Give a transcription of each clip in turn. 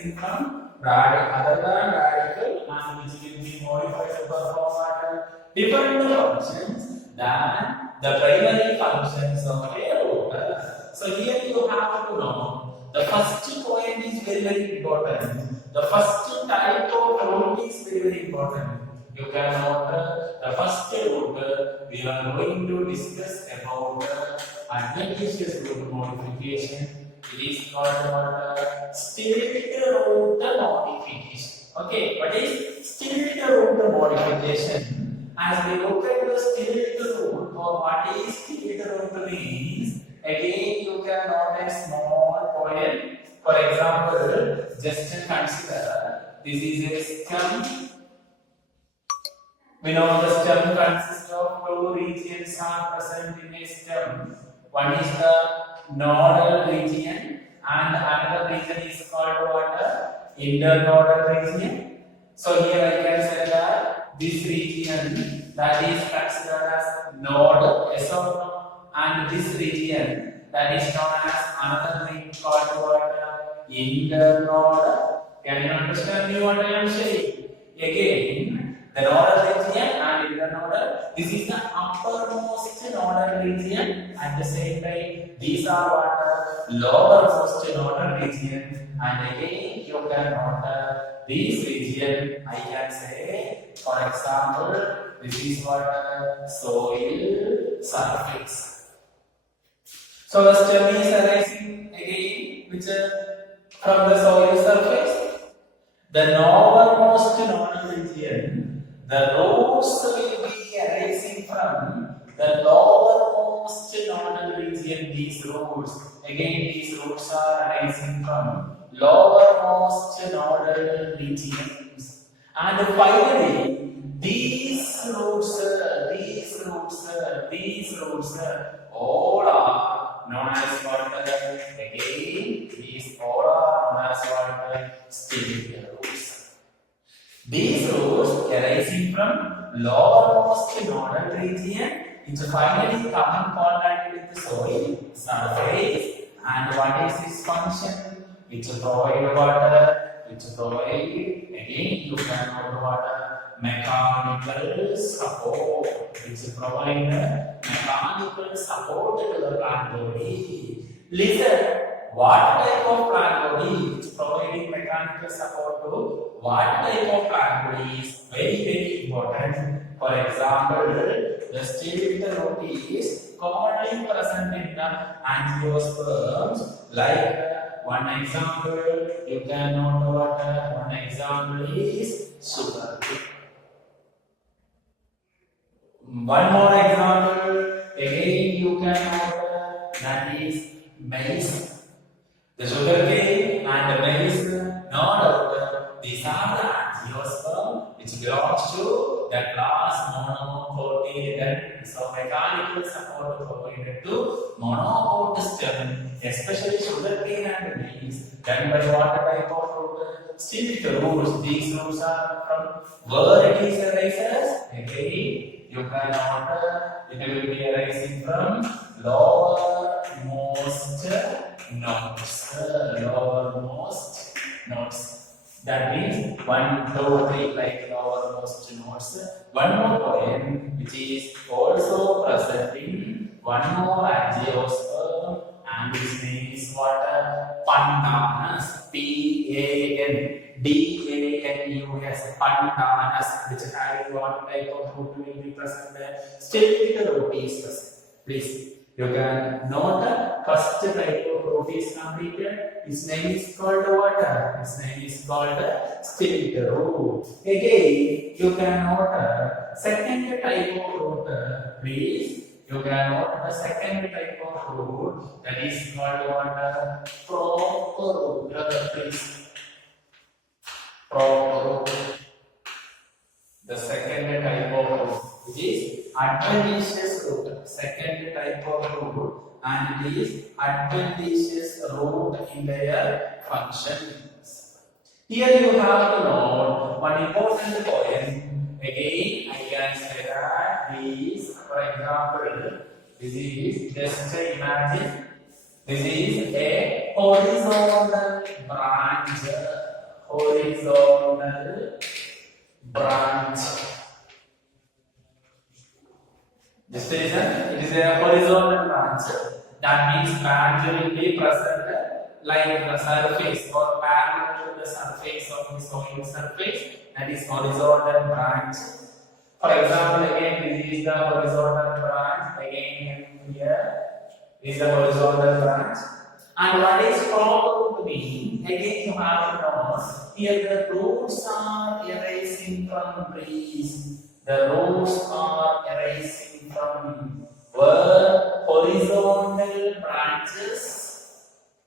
arising from other than radical and which will be modified to perform different functions than the primary functions of a root. So here you have to know the first point is very important. The first type of root is very important. You can note the first root we are going to discuss about adventitious root modification. It is called stilted root modification. Okay, what is stilted root modification? As we look at the stilted root, or what is stilted root means, again you can note a small poem. For example, just consider this is a stem. We know the stem consists of two regions are present in a stem. One is the nodal region and another region is called what? Internodal region. So here I can say that this region that is considered as node, yes or no? And this region that is known as another thing called what? Internodal. Can you understand me what I am saying? Again, the nodal region and internodal. This is the uppermost nodal region. At the same time, these are what lowermost nodal region. And again, you can note this region. I can say, for example, this is what soil surface. So the stem is arising again, which from the soil surface. The lowermost nodal region. The roots will be arising from the lowermost nodal region. These roots, again, these roots are arising from lowermost nodal regions. And finally, these roots, all are known as what? Again, these all are known as what? Stilted roots. These roots arising from lowermost nodal region, which finally come in contact with the soil surface. And what is its function? Which provide water, which provide, again you can know water, mechanical support, which provide mechanical support to the plant body. Listen, what type of plant body is providing mechanical support to what type of plant body is very important. For example, the stilted root is commonly present in the angiosperms. Like one example, you can note what one example is sugar. One more example, again you can note that is maize. The sugarcane and the maize, no doubt, these are the angiosperm which belongs to the class monocotyledon. So mechanical support provided to monocot stem, especially sugarcane and maize. Then by what type of root? Stilted roots. These roots are from where it is arises. Again, you can note it will be arising from lowermost nodes. Lowermost nodes. That means 1, 2, 3 like lowermost nodes. One more poem which is also present in one more angiosperm, and its name is what? Pandanus. Pandanus. Pandanus, which has what type of root will be present there? Stilted root is present. Please, you can note the first type of root is completed. Its name is called what? Its name is called stilted root. Again, you can note second type of root. Please, you can note the second type of root, that is called what? Proper root. Please, proper root. The second type of root, which is adventitious root. Second type of root, and it is adventitious root in their functions. Here you have to know one important point. Again, I can say that is, for example, this is just imagine this is a horizontal branch. horizontal branch. Just listen, it is a horizontal branch. That means branch will be present like the surface or parallel to the surface of the soil surface. That is horizontal branch. For example, again this is the horizontal branch. Again here is the horizontal branch. And what is top root mean? Again you have to know here the roots are arising from trees. The roots are arising from where horizontal branches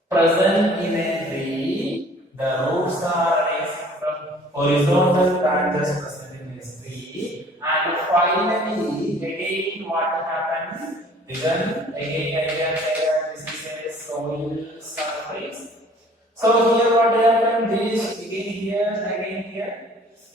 present in a tree. The roots are arising from horizontal branches present in a tree. And finally, again, what happened? Then again, I can say that this is a soil surface. So here, what happened? This again here.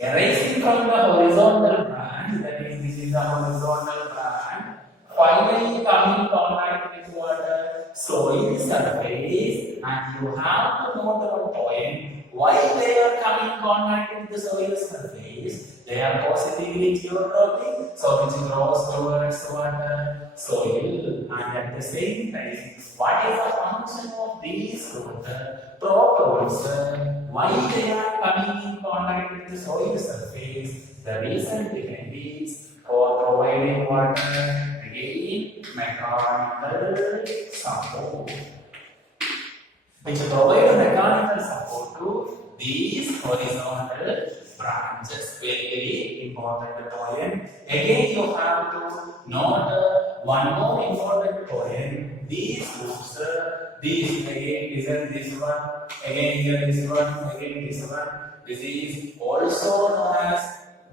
Arising from the horizontal branch, that is, this is the horizontal branch. Finally, coming in contact with water, soil surface, and you have to note one point. Why they are coming in contact with the soil surface? They are positively geotrophic, so which grows towards water, soil, and at the same time, what is the function of these roots? Why they are coming in contact with the soil surface? The reason behind is for providing water, again mechanical support, which provide mechanical support to these horizontal branches. Very important point. Again, you have to note one more important point. These roots, these again, listen this one, again here this one, again this one. This is also known as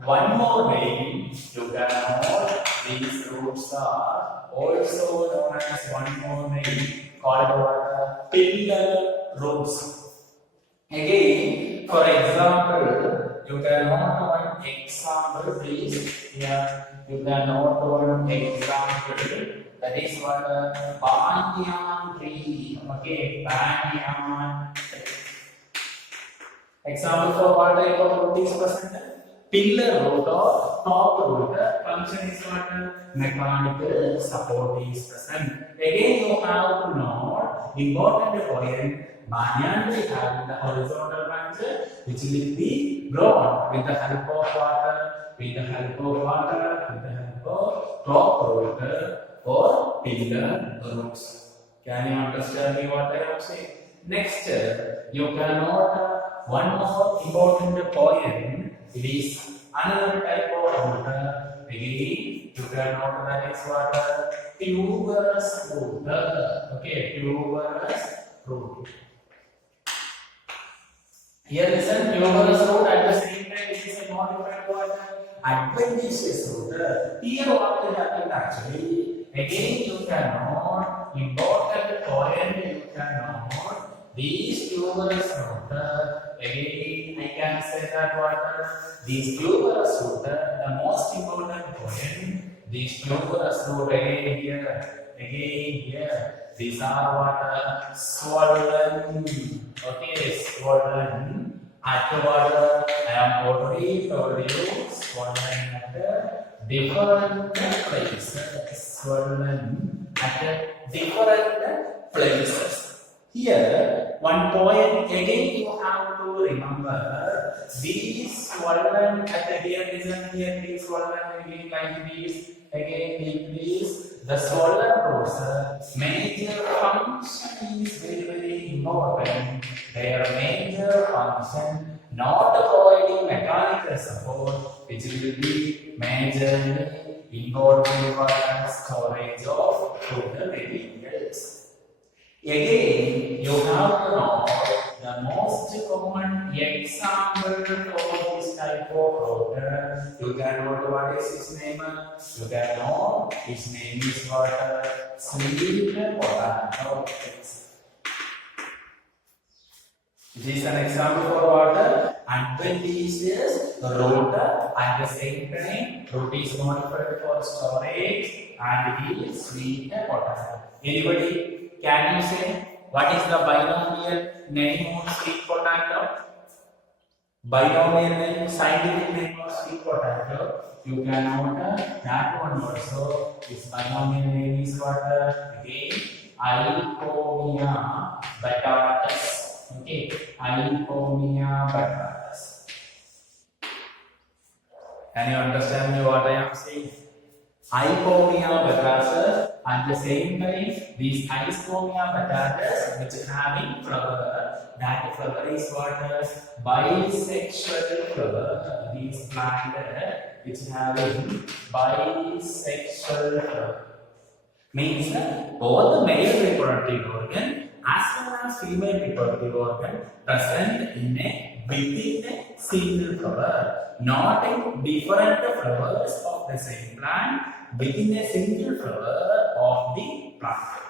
one more name. You can note these roots are also known as one more name called what? Pillar roots. Again, for example, you can note one example, please. Here, you can note one example. That is what banyan tree. Okay, banyan. Example for what type of root is present? Pillar root or top root. Function is what? Mechanical support is present. Again, you have to know important point. Banyan tree having the horizontal branch, which will be grown with the help of water, with the help of water, with the help of top root or pillar roots. Can you understand me what I am saying? Next, you can note one more important point. It is another type of root. Again, you can note that is what? Tuberous root. Okay, tuberous root. Here listen, tuberous root at the same time it is a modified what? Adventitious root. Here what will happen actually? Again you can note important point, you can note these tuberous root. Again I can say that what? These tuberous root, the most important point, these tuberous root again here. These are what? Swollen. Okay, swollen. At what? I am already told you. Swollen at different places. Swollen at different places. Here, one point again you have to remember. These swollen at the here isn't here. These swollen again like these. Again like this. The swollen roots, major function is very important. Their major function not providing mechanical support, which will be majorly involved in storage of food materials. Again, you have to know the most common example for this type of rotor. You can know what is its name. You can know its name is what? Sweet potato. This is an example for what? Adventitious rotor. At the same time, root is modified for storage and it is sweet potato. Anybody? Can you say what is the binomial name of sweet potato? Binomial name, scientific name of sweet potato. You can note that one also. This binomial name is what? Again, Icomia batatas. Okay, Icomia batatas. Can you understand me what I am saying? Icomia batatas. At the same time, these Icomia batatas which having flower, that flower is what? Bisexual flower. These plant which having bisexual flower. Means both the male reproductive organ as well as female reproductive organ present within a single flower, not in different flowers of the same plant, within a single flower of the plant.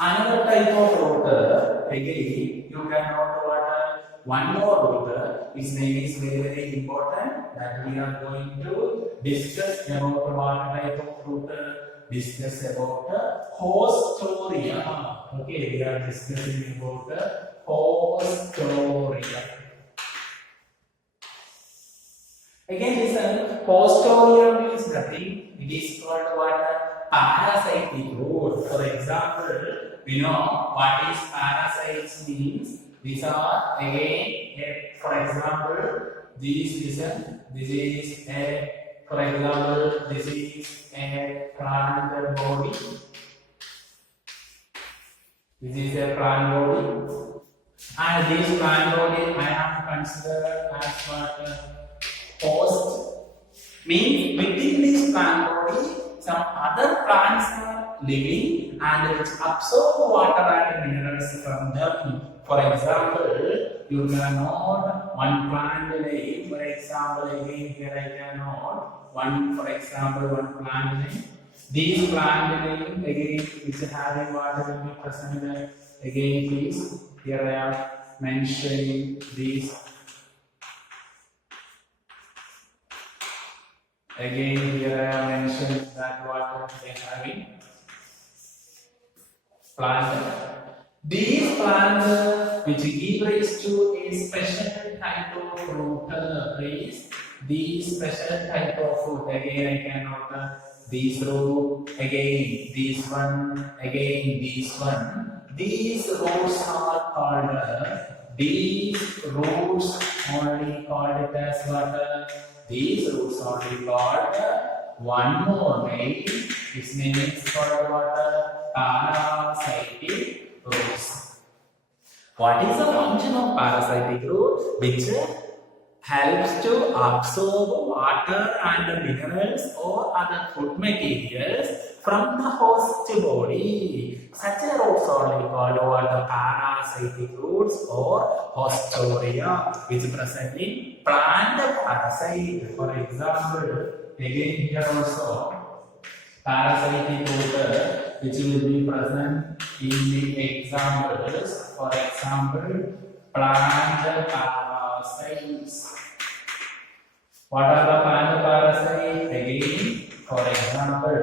Another type of rotor, again you can note what? One more rotor, its name is very important that we are going to discuss about what type of rotor. Discuss about Hostoria. Okay, we are discussing about Hostoria. Again, listen, Hostoria means nothing. It is called what? Parasitic root. For example, we know what is parasites means. These are again, for example, this is a. For example, this is a plant body. This is a plant body. And this plant body I have considered as what? Host. Means within this plant body, some other plants are living and which absorb water and minerals from them. For example, you can note one plant name. For example, again here I can note one plant name. These plant name again is having water will be present again. Please, here I am mentioning these. Again here I am mentioning that water they are having plant. These plants which give rise to a special type of fruit is these special type of fruit. Again I can note these root, again this one, again this one. These roots are called only called it as what? These roots only called one more name. Its name is called what? Parasitic roots. What is the function of parasitic root? Which helps to absorb water and minerals or other food materials from the host body. Such a roots are called what? Parasitic roots or hostoria, which present in plant parasite. For example, again here also parasitic root which will be present in the examples. For example, plant parasites. What are the plant parasites? Again, for example,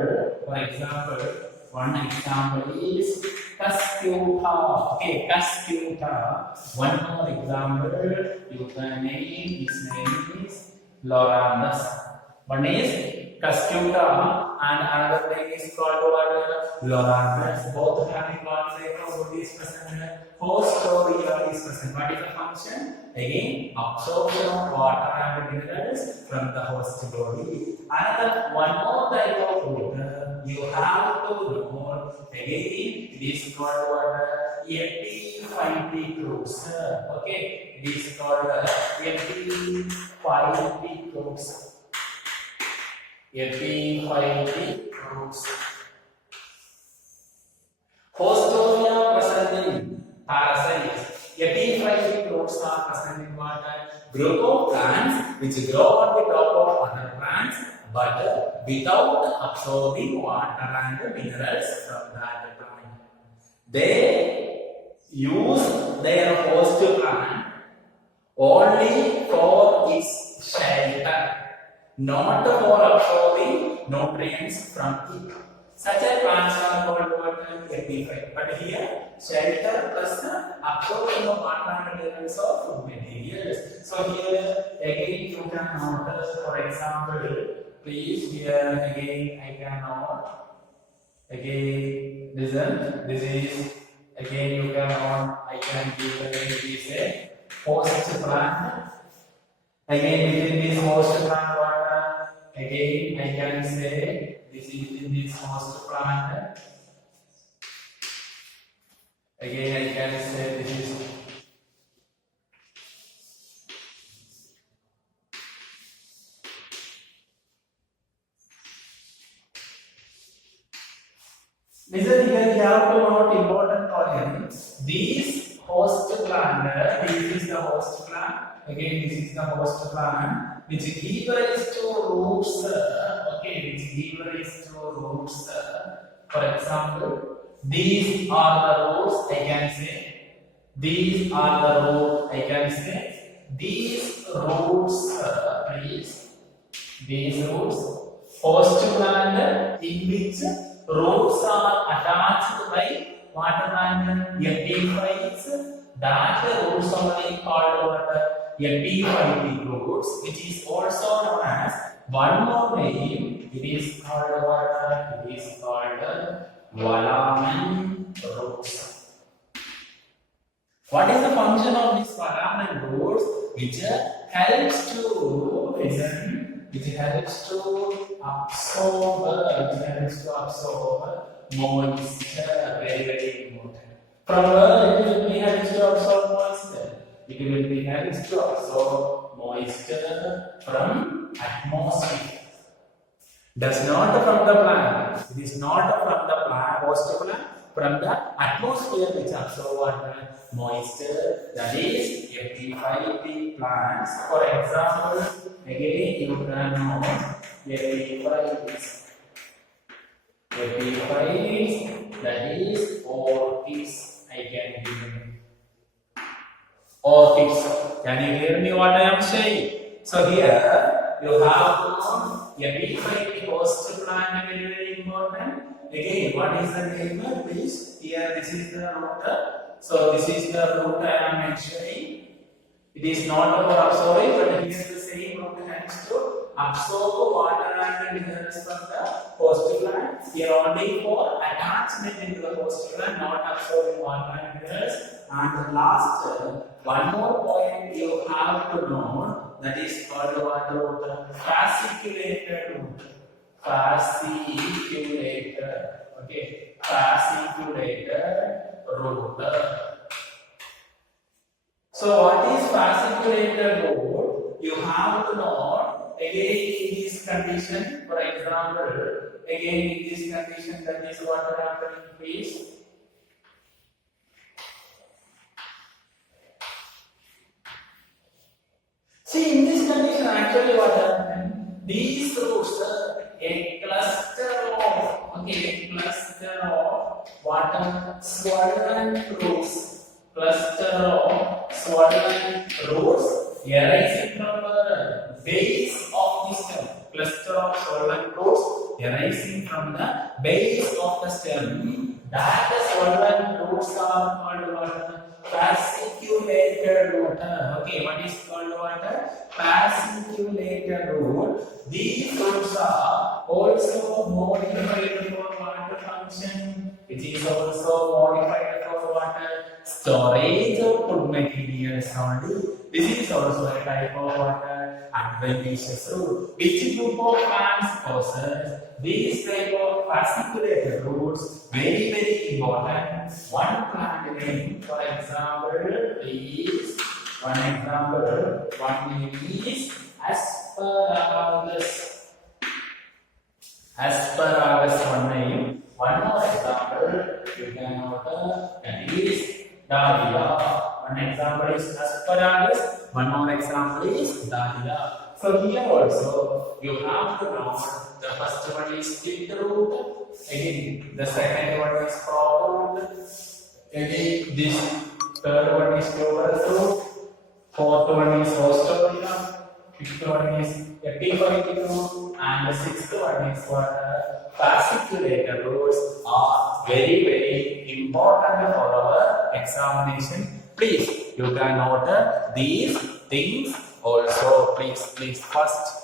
one example is Cascuta. Okay, Cascuta. One more example, you can name, its name is Loranus. One is Cascuta and another thing is called what? Loranus. Both having what type of food is present? Hostoria is present. What is the function? Again, absorption of water and minerals from the host body. Another one more type of food you have to know. Again, it is called what? Epiphytic roots. Okay, it is called epiphytic roots. Epiphytic roots. Hostoria present in parasites. Epiphytic roots are present in what? Group of plants which grow on the top of other plants but without absorbing water and minerals from that plant. They use their host plant only for its shelter, not for absorbing nutrients from it. Such a plants are called what? Epiphyte. But here, shelter plus absorption of water and elements of food materials. So here again you can notice, for example, please here again I can note. Again, listen, this is again you can note, I can give it is a host plant. Again within this host plant water, again I can say this is in this host plant. Again I can say this is listen here, you have to note important point. These host plant, this is the host plant. Again, this is the host plant, which give rise to roots. Okay, which give rise to roots. For example, these are the roots. I can say these are the roots. I can say these roots. Please, these roots. Host plant in which roots are attached by water plant epiphytes. That roots only called water epiphytic roots, which is also known as one more name. It is called water. It is called velamen roots. What is the function of these velamen roots? Which helps to absorb moisture. Very important. From where it will be helps to absorb moisture? It will be helps to absorb moisture from atmosphere. Does not from the plant. It is not from the plant, host plant. From the atmosphere which absorb water, moisture. That is epiphytic plants. For example, again you can know epiphytes. Epiphytes, that is orchids. I can give you orchids. Can you hear me what I am saying? So here you have to know epiphytic host plant, very important. Again, what is the name? Please, here this is the root. So this is the root I am mentioning. It is not about absorbing, but here the same root helps to absorb water and minerals from the host plant. Here only for attachment into the host plant, not absorbing water and minerals. And the last, one more point you have to know, that is called what root? Fasciculated root. Fasciculated. Okay, fasciculated root. So what is fasciculated root? You have to know. Again in this condition, for example, again in this condition, that is what will happen in please. See, in this condition, actually what happened? These roots, a cluster of water swollen roots, arising from the base of the stem. Cluster of swollen roots arising from the base of the stem. That swollen roots are called water. Fasciculated root. Okay, what is called water? Fasciculated root. These roots are also modified for water function, which is also modified for water storage of food materials only. This is also a type of water adventitious root. Which group of plants possess these type of fasciculated roots? Very important. One plant name, for example, is one name is asparagus. Asparagus, one name. One more example, you can note that is dahlia. One example is asparagus. One more example is dahlia. So here also you have to know the first one is split root. Again, the second one is crop root. Again, this third one is tuberous root. Fourth one is ostoria. Fifth one is epiphytic root. And the sixth one is what? Fasciculated roots are very important for our examination. Please, you can note these things also. Please, first.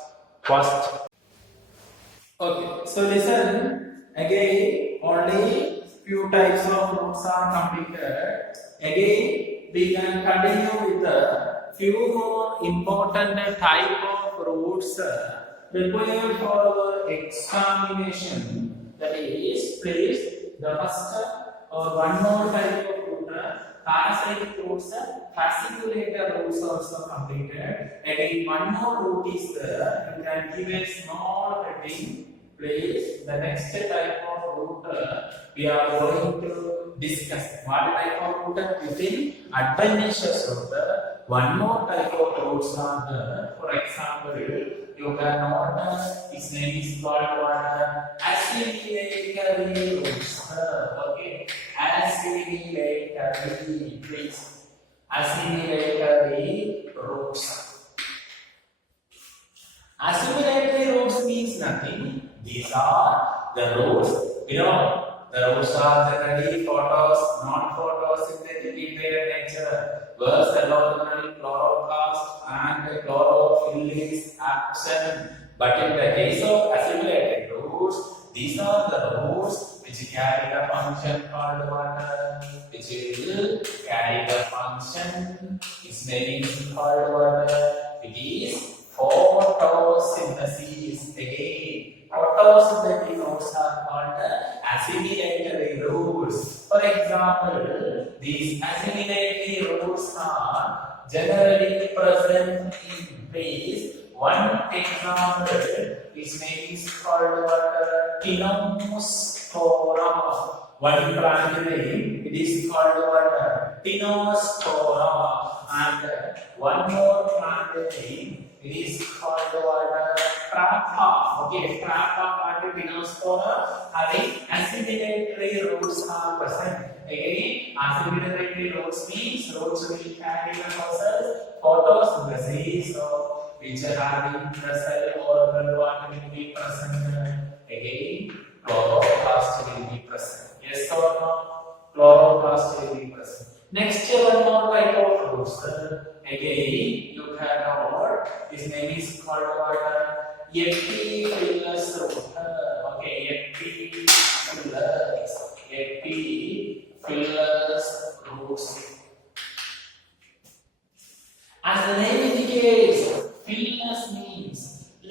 Okay, so listen again. Only few types of roots are completed. Again, we can continue with the few more important type of roots required for our examination. That is, please, the first or one more type of root, parasitic roots, fasciculator roots also completed. Again, one more root is there. You can give a small heading. Please, the next type of root we are going to discuss. What type of root? Within adventitious root. One more type of roots are there. For example, you can note its name is called what? Assimilatory roots. Okay, assimilatory. Please, assimilatory roots. Assimilatory roots means nothing. These are the roots. The roots are generally photos, non-photosynthetic in their nature. Where cellulose, chloroplast, and chlorophyll is absent. But in the case of assimilated roots, these are the roots which carry the function called what? Which will carry the function. Its name is called what? It is photosynthesis. Again, photosynthetic roots are called assimilatory roots. For example, these assimilatory roots are generally present in place. One example, its name is called what? Tinospora. One plant name, it is called what? Tinospora. And one more plant name, it is called what? Trappa. Okay, Trappa and Tinospora having assimilatory roots are present. Again, assimilatory roots means roots will carry the process photosynthesis, so which are having the cell organ what will be present. Again, chloroplast will be present. Yes or no? Chloroplast will be present. Next, one more type of roots. Again, you can know his name is called what? Epiphyllous root. Okay, epiphyllous roots. As the name indicates, phyllous means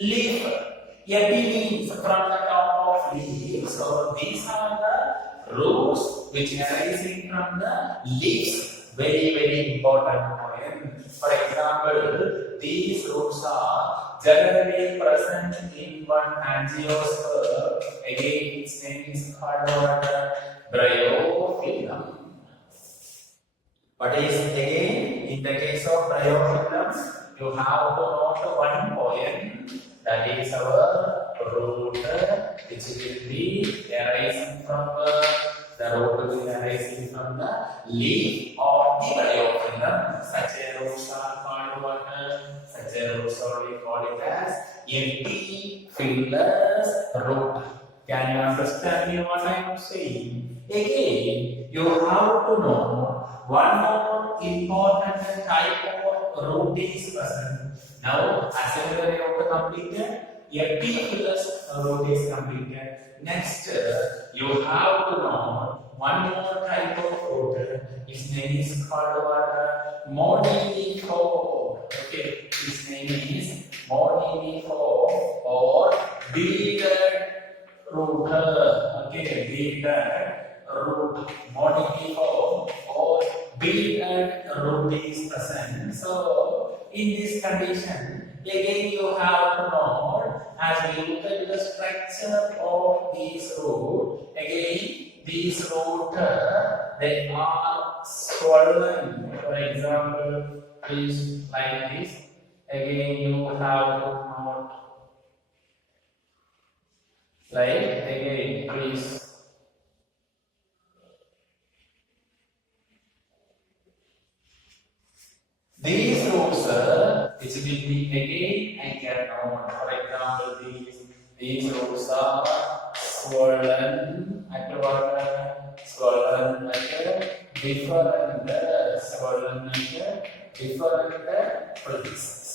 leaf. Epi means from the top of leaf. So these are the roots which arising from the leaves. Very important point. For example, these roots are generally present in one angiosperm. Again, its name is called what? Bryophyllum. But is again, in the case of bryophyllum, you have to note one point. That is our root, which will be arising from the root will be arising from the leaf of the bryophyllum. Such a roots are called what? Such a roots are we call it as epiphyllous root. Can you understand me what I am saying? Again, you have to know one more important type of root is present. Now, assimilatory root completed, epiphyllous root is completed. Next, you have to know one more type of root. Its name is called what? Modification. Okay, its name is modification or beaded root. Okay, beaded root. Modification or beaded root is present. So, in this condition, again you have to know as we look at the structure of these root. Again, these root they are swollen. For example, is like this. Again, you have to note like again, please. These roots, which will be again I can note. For example, these roots are swollen at what? Swollen at different subordinate different places.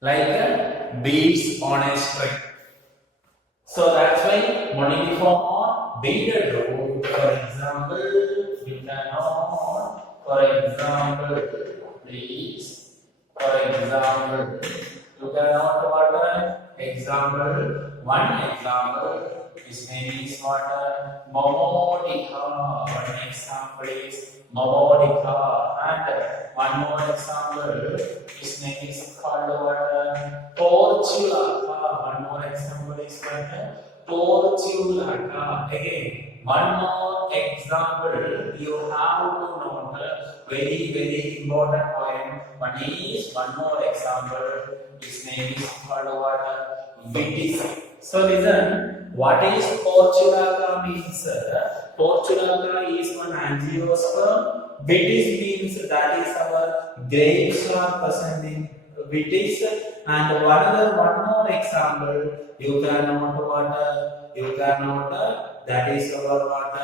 Like beads on a string. So that's why modified or beaded root. For example, you cannot, for example, please, for example, you cannot what? Example, one example, his name is what? Momodica. One example is Momodica. And one more example, his name is called what? Portulaca. One more example is what? Portulaca. Again, one more example, you have to note a very important point. One more example, his name is called what? Vitis. So listen, what is Portulaca means? Portulaca is one angiosperm. Vitis means that is our grapes are present in vitis. And one more example, you can note what? You can note that is our what?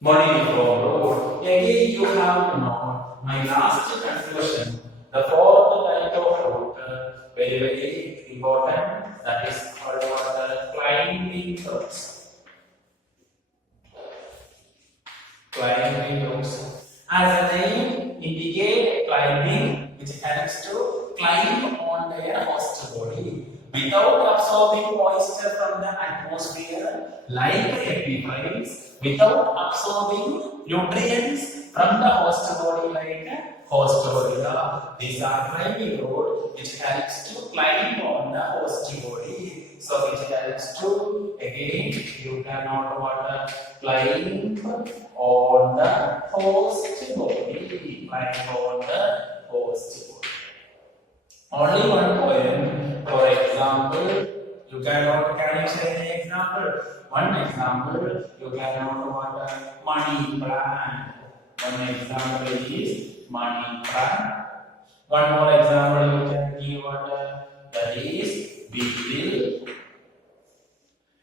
Modified. Again, you have to know my last conclusion. The fourth type of root, very important, that is called what? Climbing roots. Climbing roots. As the name indicates, climbing, which helps to climb on their host body without absorbing moisture from the atmosphere, like epiphytes, without absorbing nutrients from the host body, like hostoria. These are climbing root which helps to climb on the host body. So which helps to, again, you cannot what? Climb on the host body. Climb on the host body. Only one poem. For example, you cannot, can you say any example? One example, you cannot what? Money plant. One example is money plant. One more example you can give what? That is beetle.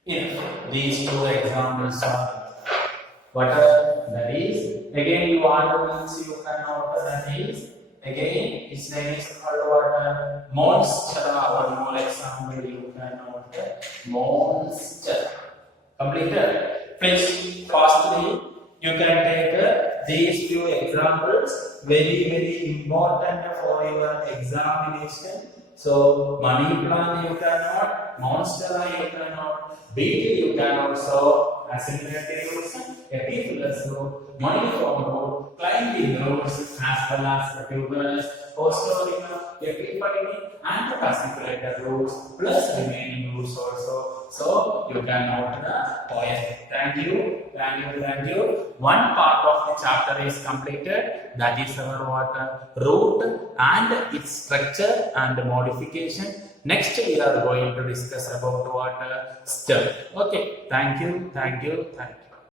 If these two examples are what? That is, again you want means you cannot, that is, again its name is called what? Monstera. One more example you cannot, monster. Completed. Please fastly you can take these few examples, very important for your examination. So money plant you cannot, monstera you cannot, beetle you cannot. So assimilative roots, epiphyllous root, modiform root, climbing roots, as well as tuberous, hostoria, epiphytic and fasciculated roots, plus remaining roots also. So you can note the poem. Thank you. One part of the chapter is completed. That is our what? Root and its structure and modification. Next we are going to discuss about what? Stem. Okay. Thank you.